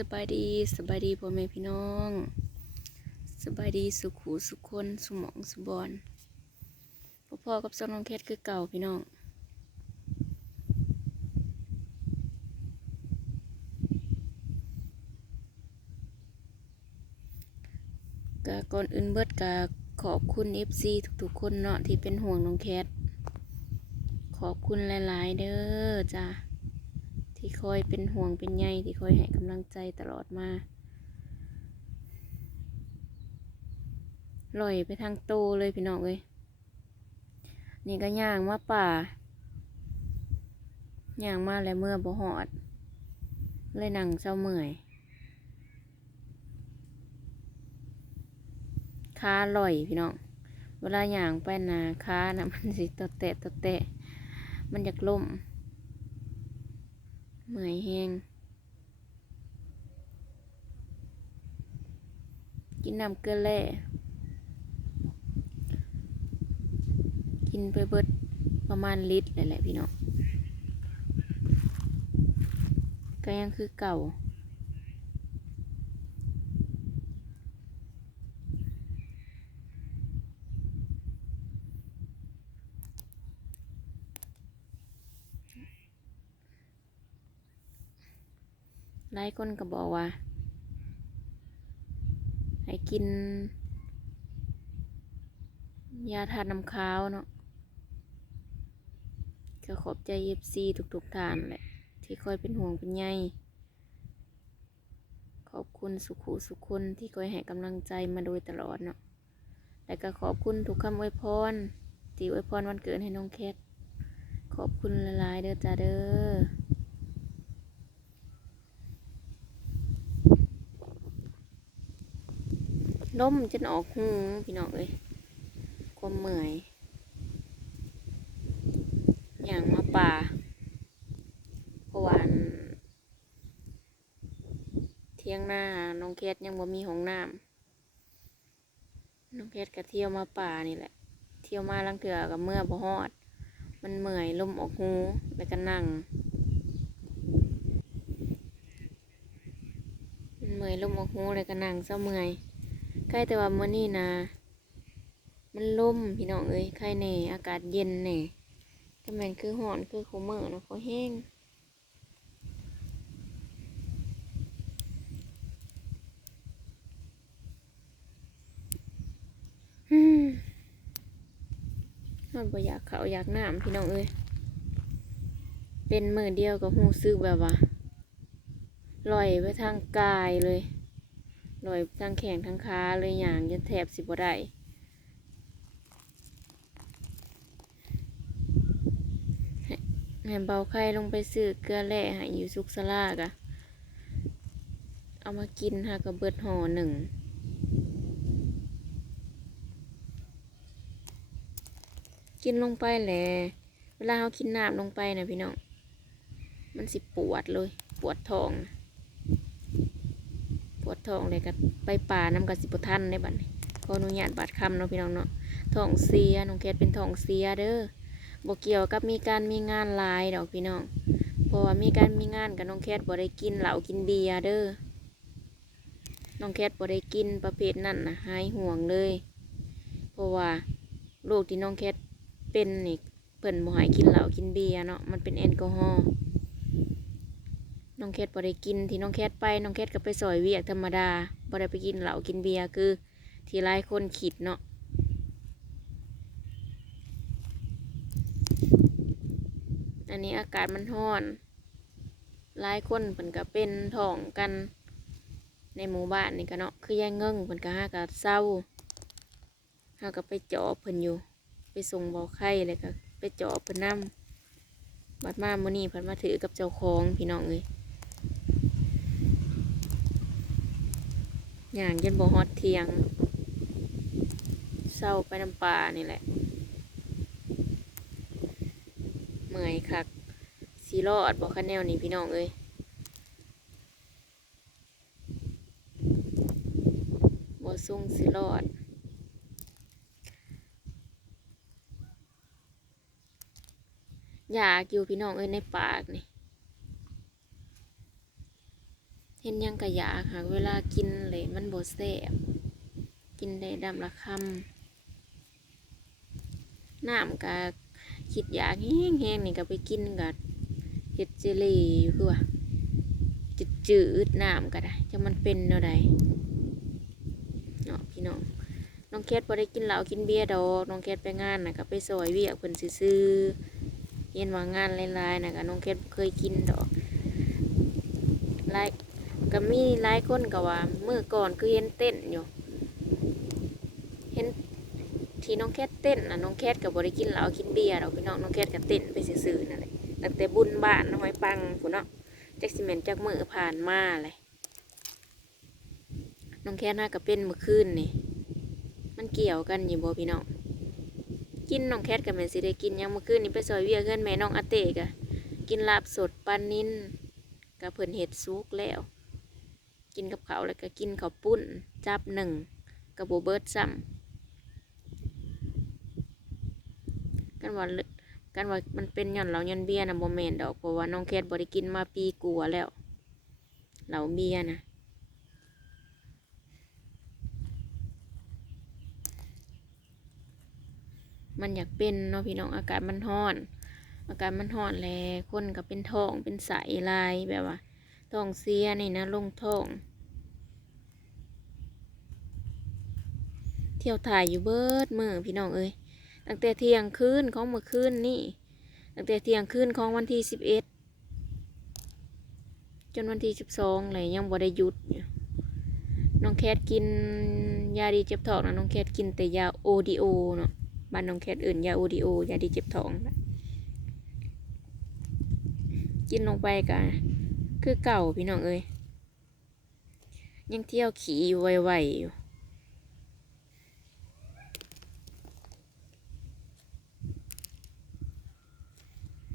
สบายดีสบายดีพ่อแม่พี่น้องสบายดีสุขูสุขคนสมองสุบอนพ่อพ่อกับสองน้องแคทคือเก่าพี่น้องกะก่อนอื่นเบิดกะขอบคุณ FC ทุกๆคนเนาะที่เป็นห่วงน้องแคทขอบคุณหลาย ๆ เด้อจ้า ที่คอยเป็นห่วงเป็นใยที่คอยให้กำลังใจตลอดมาลอยไปทางโตเลยพี่น้องเอ้ยนี่ก็ย่างมาป่าย่างมาแล้วเมื่อบ่หอด เลยนั่งเศร้าเมื่อยขาลอยพี่น้อง เวลาย่างไปนาขานะมันสิตะแตะตะแตะ มันอยากล่ม เมื่อยแห้งกินน้ำเกลือแร่กินไปเบิดประมาณลิตรหลยแหละพี่น้องก็ยังคือเก่าายคนก็บอกว่า ให้กิน ยาทาน้ำคาวเนาะก็ขอบใจเอฟซีทุกๆทท่านแหละที่คอยเป็นห่วงเป็นใยขอบคุณสุขุสุขคนที่คอยให้กำลังใจมาโดยตลอดเนาะและก็ขอบคุณทุกคำอวยพรที่อวยพรวันเกิดให้น้องแคทขอบคุณหลายๆเด้อจ้าเด้อ ล้มจนออกหูพี่น้องเอ้ยความเมื่อยอย่างมาป่าเพราะว่าอันเที่ยงหน้าน้องเคสยังบ่มีห้องน้ำน้องเคสก็เที่ยวมาป่านี่แหละ เที่ยวมาลังเถื่อกับเมื่อบ่ฮอด มันเมื่อยลมออกหูแล้วก็นั่งมันเมื่อยลมออกหูเลยก็นั่งเศร้าเมื่อย ใกล้แต่ว่ามื้อนี้นะ มันล่มพี่น้องเอ้ยใครแน่อากาศเย็นแน่แต่แมันคือหอนคือคูเมอร์นะเขาแห้งอืมมันบ่อยากเขาอยากน้ำพี่น้องเอ้ยเป็นมือเดียวกับหูซึกแบบว่าลอยไปทางกายเลย ลอยทั้งแขงทั้งขาเลยอย่างจะแทบสิบ่ได้ให้เบาไข้ลงไปซื้อเกลือแร่ให้อยู่ซุกสลากะเอามากินหากระเบิดห่อหนึ่งกินลงไปแหละเวลาเขากินน้ำลงไปนะพี่น้อง มันสิปวดเลย ปวดท้องนะ ปวดท้องเลยก็ไปป่าน้ำกับสิบทันได้บัดนี้ขออนุญาตบาดคำเนาะพี่น้องเนาะท้องเสียน้องแคทเป็นท้องเสียเด้อบ่เกี่ยวกับมีการมีงานลายดอกพี่น้องเพราะว่ามีการมีงานกับน้องแคทบ่ได้กินเหล้ากินเบียร์เด้อน้องแคทบ่ได้กินประเภทนั้นนะหายห่วงเลย เพราะว่าโรคที่น้องแคทเป็นนี่เพิ่นบ่ให้กินเหล้ากินเบียร์เนาะมันเป็นแอลกอฮอล์ น้องแคทบ่ได้กินที่น้องแคทไปน้องแคทก็ไปซอยเวียกธรรมดาบ่ได้ไปกินเหล้ากินเบียร์คือ ที่หลายคนคิดเนาะอันนี้อากาศมันร้อนหลายคนเพิ่นก็เป็นท้องกัน ในหมู่บ้านนี่ก็เนาะคือยายเงิ่งเพิ่นก็หาก็เศร้าหาก็ไปเจาะเพิ่นอยู่ ไปส่งเบาไข้เลยก็ไปเจาะเพิ่นนำบัดมามื้อนี้เพิ่นมาถือกับเจ้าของพี่น้องเอ้ย อย่างยันบ่ฮอดเทียงเศร้าไปน้ำปลานี่แหละ เมื่อยคักสีรอดบอกคันแนวนี่พี่น้องเอ้ยบ่ส่งสีรอดอยากอยู่พี่น้องเอ้ยในปากนี่ เห็นยังกะอยากหากเวลากินเลยมันบ่แซ่บกินได้ดำละคำน้ำกะคิดอยากแห้งๆนี่ก็ไปกินกับเห็ดเจลีอยู่คือว่าจืดจืดน้ำก็ได้จะมันเป็นเนาะใดเนาะพี่น้องน้องแคทพอได้กินเหล้ากินเบียร์ดอกน้องแคทไปงานน่ะก็ไปซอยเวียกเพิ่นซื้อเห็นว่างานหลายๆน่ะก็น้องแคทเคยกินดอกหลาย ก็มีหลายคนก็ว่ามื้อก่อนคือเห็นเต้นอยู่ เห็นที่น้องแคทเต้นน่ะน้องแคทก็บ่ได้กินเหล้ากินเบียร์ดอกพี่น้องน้องแคทก็เต้นไปซื่อๆนั่นแหละตั้งแต่บุญบ้านน้อยปังพุ่นเนาะจักสิแม่นจักมือผ่านมาเลยน้องแคทน่าก็เป็นเมื่อคืนนี่ มันเกี่ยวกันอยู่บ่พี่น้อง กินน้องแคทกับแมนสิได้กินยังเมื่อคืนนี้ไปซอยเวียเพื่อนแม่น้องอาเตกะกินลาบสดปลานิ่นกับเพิ่นเห็ดซุกแล้ว กินกับเขาแล้วก็กินข้าวปุ้น จับหนึ่งกับโบเบิร์ตซ้ำกันว่ากันว่ามันเป็นหย่อนเหล้าหย่อนเบียนะโมเมนดอกเพราะว่าน้องแคทบริกินมาปีกลัวแล้วเหล้าเบียนะมันอยากเป็นเนาะพี่น้องอากาศมันร้อน อากาศมันร้อนแลคนก็เป็นท้องเป็นใสลายแบบว่า ท้องเสียนี่นะลงท้อง เที่ยวถ่ายอยู่เบิดมือพี่น้องเอ้ยตั้งแต่เที่ยงคืนของเมื่อคืนนี่ตั้งแต่เที่ยงคืนของวันที่สิบเอ็ดจนวันที่สิบสองเลยยังบ่ได้หยุดน้องแคทกินยาดีเจ็บท้องนะน้องแคทกินแต่ยาโอดีโอเนาะบ้านน้องแคทอื่นยาโอดีโอยาดีเจ็บท้องกินลงไปกะ คือเก่าพี่น้องเอ้ยยังเที่ยวขี่อยู่ไวๆอยู่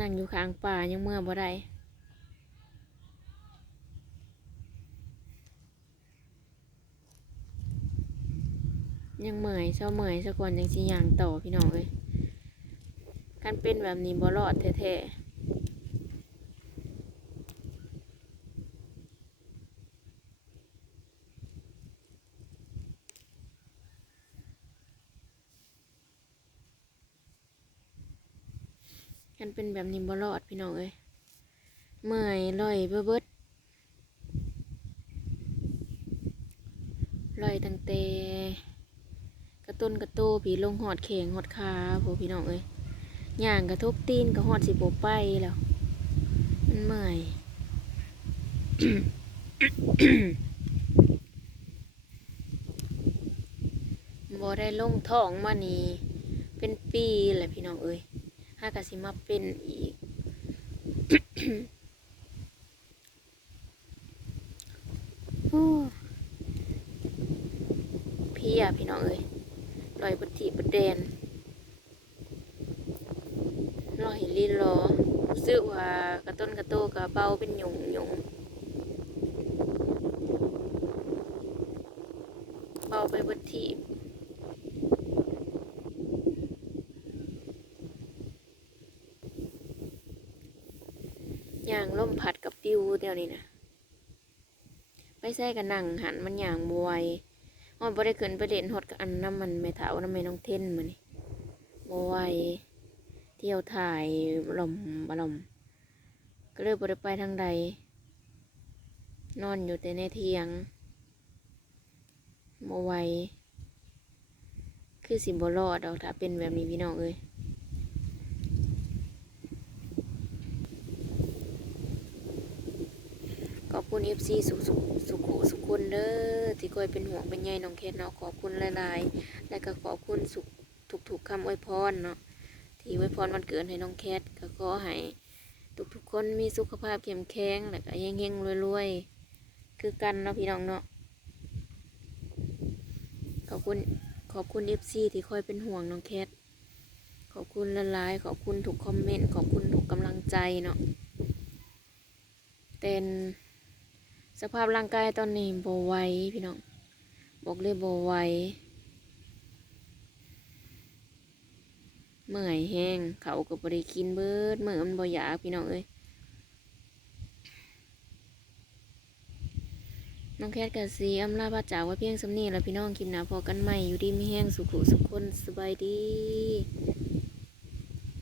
นั่งอยู่ข้างป่ายังเมื่อบ่ได้ยังเมื่อยเศร้าเมื่อยสักวนยังสิย่างต่อพี่น้องเอ้ยการเป็นแบบนี้บ่รอดแท้ๆ การเป็นแบบนี้บ่รอดพี่น้องเอ้ยเมื่อยลอยเบิดเบิดลอยตั้งแต่กระต้นกระโตผีลงหอดแข่งหอดขาพวกพี่น้องเอ้ยย่างกระทบตีนกระหอดสิโบไปแล้วมันเมื่อยบ่ได้ลงท้องมานี่เป็นปีแหละพี่น้องเอ้ย ห้ากะสิมาเป็นอีก พี่อะพี่น้องเอ้ยลอยบนทีบนแดนลอยลีรอรู้สึกว่ากระต้นกระโตกระเบาเป็นหยงหยงเบาไปบนทีบย่างล่มผัดกับปิวเดี ยวนี้นะไปใส่กันนั่งหันมันอย่างบวยฮอดบ่ได้ขึ้นไปเล่นฮอดกับอันน้ำมันแม่เถาน้ำแม่น้องเท่นมานี่บวยเที่ยวถ่ายลมบลมก็เลยบ่ได้ไปทางใด นอนอยู่แต่ในเทียงบไหวคือสิบ่รอดดอกถ้าเป็นแบบนี้พี่น้องเอ้ย ขอบคุณ FC สุสุสุขุสุคนเด้อที่คอยเป็นห่วงเป็นใยน้องแคทเนาะขอบคุณหลายๆ และก็ขอบคุณสุขทุกๆคำอวยพรเนาะที่อวยพรวันเกิดให้น้องแคทก็ขอให้ทุกๆคนมีสุขภาพเข้มแข็งและก็เฮงๆรวยๆคือกันเนาะพี่น้องเนาะขอบคุณขอบคุณ FC ที่คอยเป็นห่วงน้องแคทขอบคุณหลายๆขอบคุณทุกคอมเมนต์ขอบคุณทุกกำลังใจเนาะเป็น สภาพร่างกายตอนนี้บไวพี่น้อง บอกเลยบไวเมื่อยแห้งเขาก็บริกินเบิดเมื่อมันบ่อยากพี่น้องเอ้ยน้องแคทกับสีอำลาพระจาว่าเพียงสำนีแล้วพี่น้องคลิปหนาพอกันใหม่อยู่ดีไมีแห้งสุขุสุขคนสบายดี